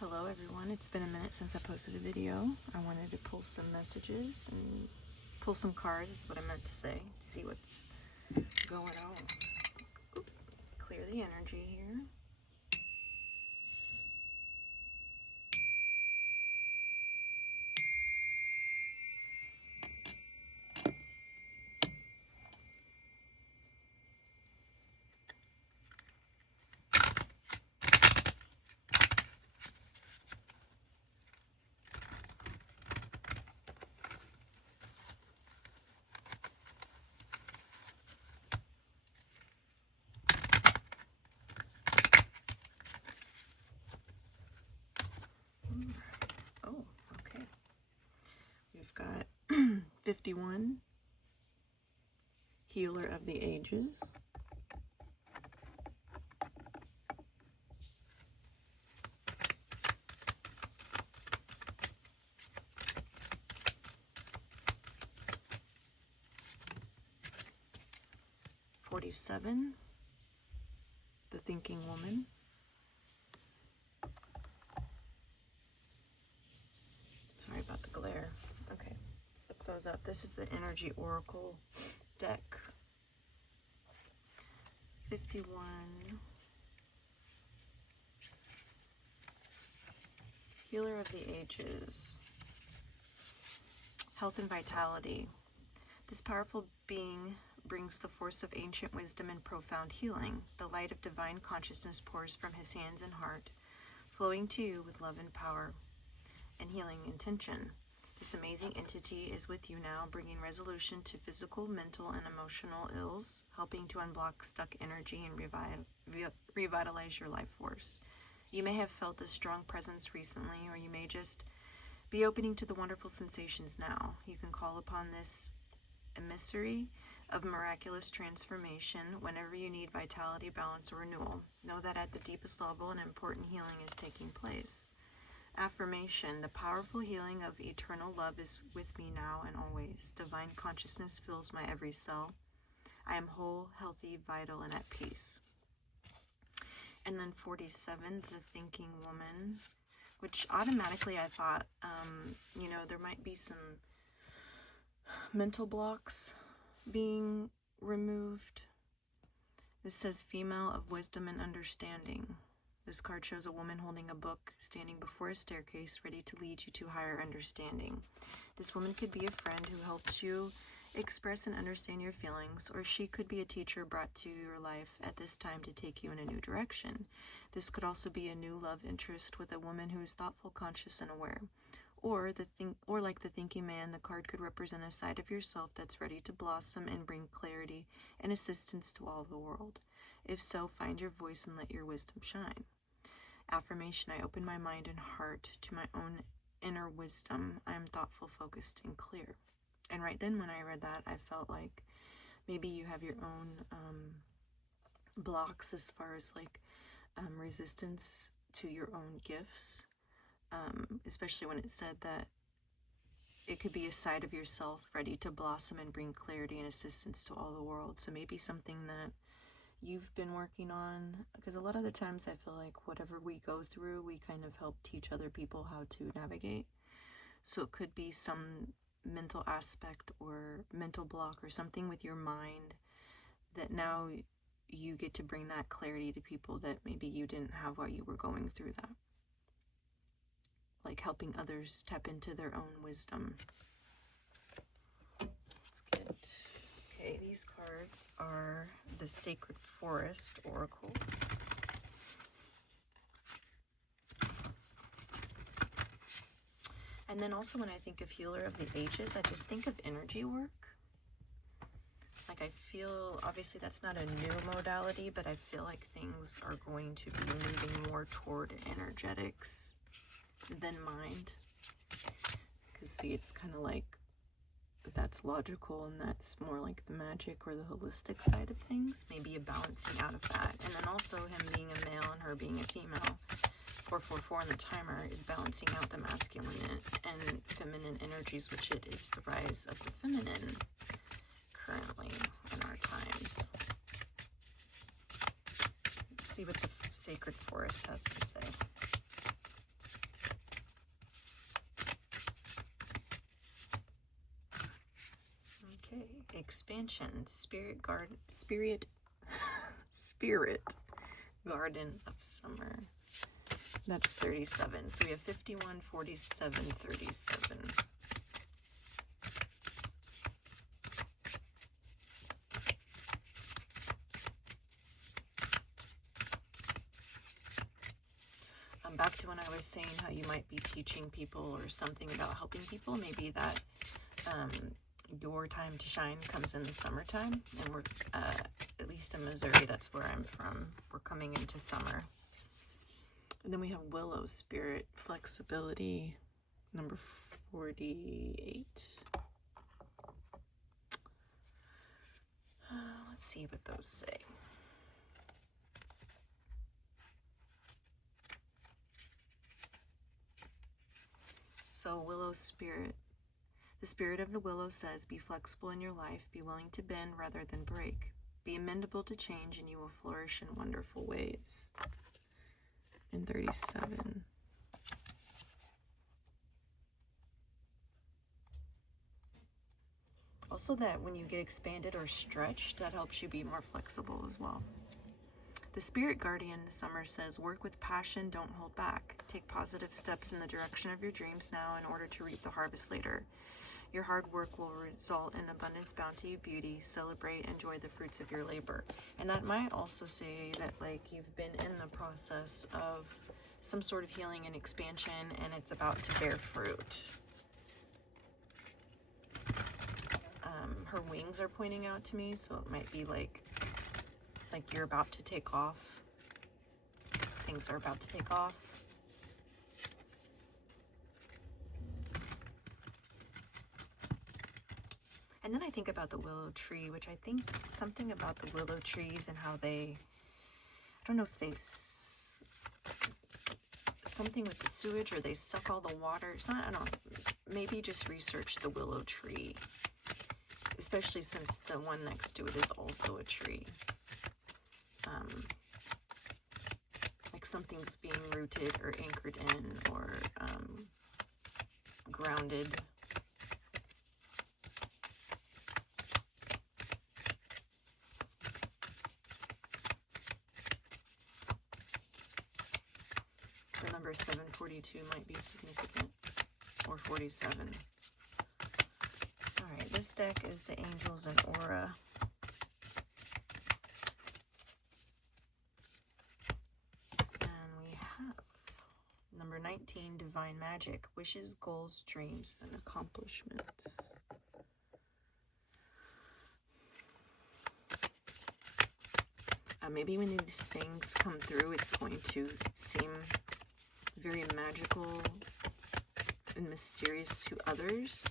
Hello everyone, it's been a minute since I posted a video. I wanted to pull some messages and pull some cards, is what I meant to say. See what's going on. Oop, clear the energy here. Oh, okay. We've got 51, Healer of the Ages. 47, the Thinking Woman. Sorry about the glare. Okay, flip those up. This is the Energy Oracle deck. 51. Healer of the Ages. Health and vitality. This powerful being brings the force of ancient wisdom and profound healing. The light of divine consciousness pours from his hands and heart, flowing to you with love and power and healing intention. This amazing entity is with you now, bringing resolution to physical, mental, and emotional ills, helping to unblock stuck energy and revitalize your life force. You may have felt this strong presence recently, or you may just be opening to the wonderful sensations now. You can call upon this emissary of miraculous transformation whenever you need vitality, balance, or renewal. Know that at the deepest level, an important healing is taking place. Affirmation: the powerful healing of eternal love is with me now and always. Divine consciousness fills my every cell. I am whole, healthy, vital, and at peace. And then 47, the Thinking Woman, which automatically I thought, there might be some mental blocks being removed. This says female of wisdom and understanding. This card shows a woman holding a book, standing before a staircase, ready to lead you to higher understanding. This woman could be a friend who helps you express and understand your feelings, or she could be a teacher brought to your life at this time to take you in a new direction. This could also be a new love interest with a woman who is thoughtful, conscious, and aware. Or like the thinking man, the card could represent a side of yourself that's ready to blossom and bring clarity and assistance to all the world. If so, find your voice and let your wisdom shine. Affirmation: I open my mind and heart to my own inner wisdom. I am thoughtful, focused, and clear. And right then when I read that, I felt like maybe you have your own blocks as far as resistance to your own gifts. Especially when it said that it could be a side of yourself ready to blossom and bring clarity and assistance to all the world. So maybe something that you've been working on, because a lot of the times I feel like whatever we go through, we kind of help teach other people how to navigate. So it could be some mental aspect or mental block or something with your mind that now you get to bring that clarity to people that maybe you didn't have while you were going through that. Like helping others tap into their own wisdom. Let's get, okay, these cards are the Sacred Forest Oracle. And then also when I think of Healer of the Ages, I just think of energy work. Like I feel, obviously that's not a new modality, but I feel like things are going to be moving more toward energetics than mind. Because see, it's kind of like that's logical and that's more like the magic or the holistic side of things. Maybe a balancing out of that. And then also him being a male and her being a female. 444 on the timer is balancing out the masculine and feminine energies, which it is the rise of the feminine currently in our times. Let's see what the Sacred Forest has to say. expansion, spirit garden of summer. That's 37. So we have 51, 47, 37. Back to when I was saying how you might be teaching people or something about helping people. Maybe that your time to shine comes in the summertime, and we're at least in Missouri, that's where I'm from, we're coming into summer. And then we have Willow Spirit, flexibility, number 48. Let's see what those say. So Willow Spirit. The spirit of the willow says, be flexible in your life, be willing to bend rather than break. Be amenable to change and you will flourish in wonderful ways. In 37. Also that when you get expanded or stretched, that helps you be more flexible as well. The spirit guardian, Summer, says, work with passion, don't hold back. Take positive steps in the direction of your dreams now in order to reap the harvest later. Your hard work will result in abundance, bounty, beauty. Celebrate, enjoy the fruits of your labor. And that might also say that, like, you've been in the process of some sort of healing and expansion, and it's about to bear fruit. Her wings are pointing out to me, so it might be like you're about to take off. Things are about to take off. And then I think about the willow tree, which I think something about the willow trees and how they, I don't know if they, something with the sewage or they suck all the water. It's not, I don't know, maybe just research the willow tree, especially since the one next to it is also a tree. Like something's being rooted or anchored in or grounded. The number 742 might be significant, or 47. All right, this deck is the Angels and Aura. Number 19, Divine Magic, wishes, goals, dreams, and accomplishments. Maybe when these things come through, it's going to seem very magical and mysterious to others.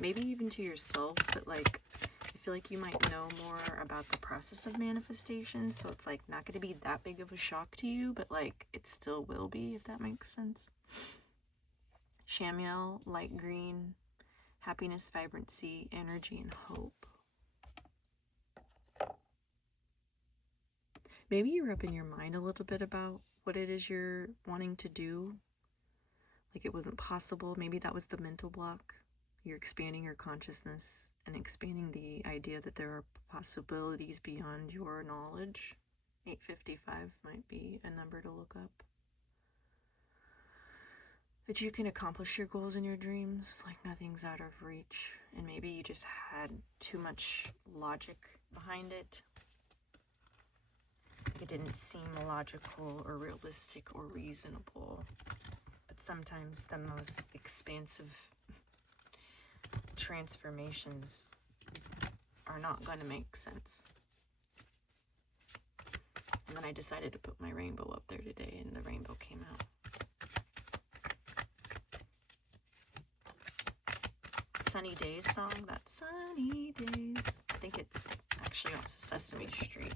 Maybe even to yourself, but like, I feel like you might know more about the process of manifestation, so it's like not going to be that big of a shock to you, but like it still will be, if that makes sense. Shamiel, light green, happiness, vibrancy, energy, and hope. Maybe you're up in your mind a little bit about what it is you're wanting to do. Like it wasn't possible. Maybe that was the mental block. You're expanding your consciousness and expanding the idea that there are possibilities beyond your knowledge. 855 might be a number to look up. That you can accomplish your goals and your dreams, like nothing's out of reach. And maybe you just had too much logic behind it. It didn't seem logical or realistic or reasonable. But sometimes the most expansive transformations are not going to make sense. And then I decided to put my rainbow up there today, and the rainbow came out. Sunny Days song, that Sunny Days. I think it's actually off Sesame Street.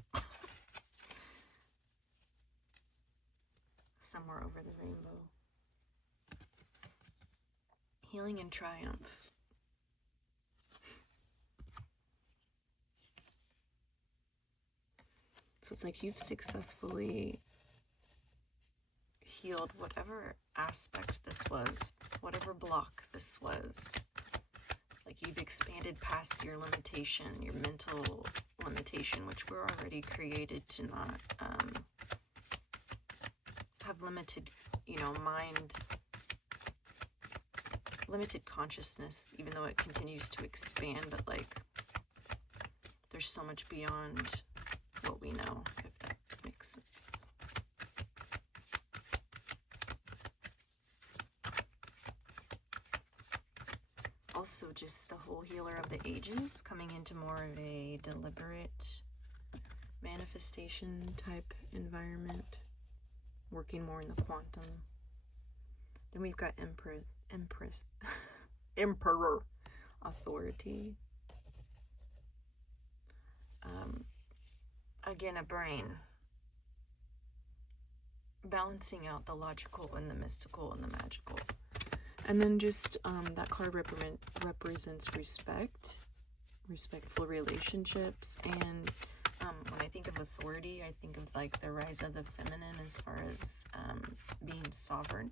Somewhere over the rainbow. Healing and triumph. So it's like you've successfully healed whatever aspect this was, whatever block this was. Like you've expanded past your limitation, your mental limitation, which we're already created to not have limited, you know, mind, limited consciousness, even though it continues to expand, but like there's so much beyond what we know, if that makes sense. Also, just the whole healer of the ages, coming into more of a deliberate manifestation type environment, working more in the quantum. Then we've got Emperor authority. Again, a brain. Balancing out the logical and the mystical and the magical. And then just that card represents respect, respectful relationships. And when I think of authority, I think of like the rise of the feminine as far as being sovereign.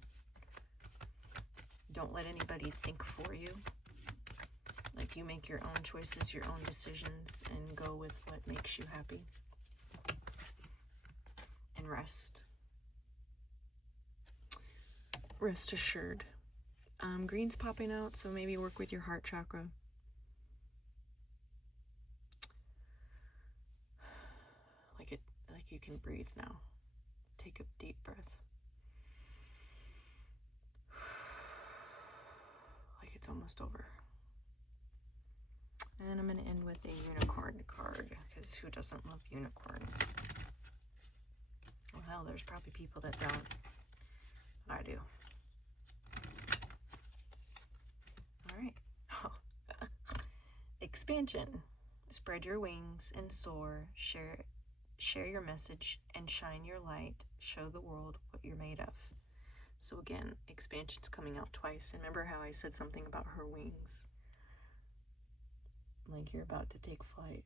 Don't let anybody think for you. Like you make your own choices, your own decisions, and go with what makes you happy. And rest. Rest assured. Green's popping out, so maybe work with your heart chakra. Like you can breathe now. Take a deep breath. Like it's almost over. And I'm going to end with a unicorn card, because who doesn't love unicorns? Well, hell, there's probably people that don't. But I do. Alright. Expansion. Spread your wings and soar. Share your message and shine your light. Show the world what you're made of. So again, expansion's coming out twice. And remember how I said something about her wings? Like you're about to take flight.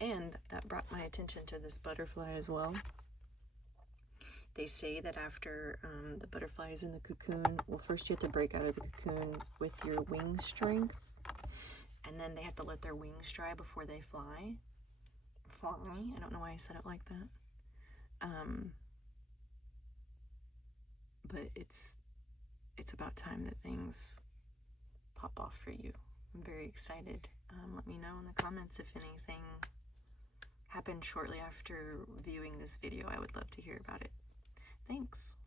And that brought my attention to this butterfly as well. They say that after the butterfly is in the cocoon, well, first you have to break out of the cocoon with your wing strength, and then they have to let their wings dry before they fly. I don't know why I said it like that. But it's about time that things pop off for you. I'm very excited. Let me know in the comments if anything happened shortly after viewing this video. I would love to hear about it. Thanks.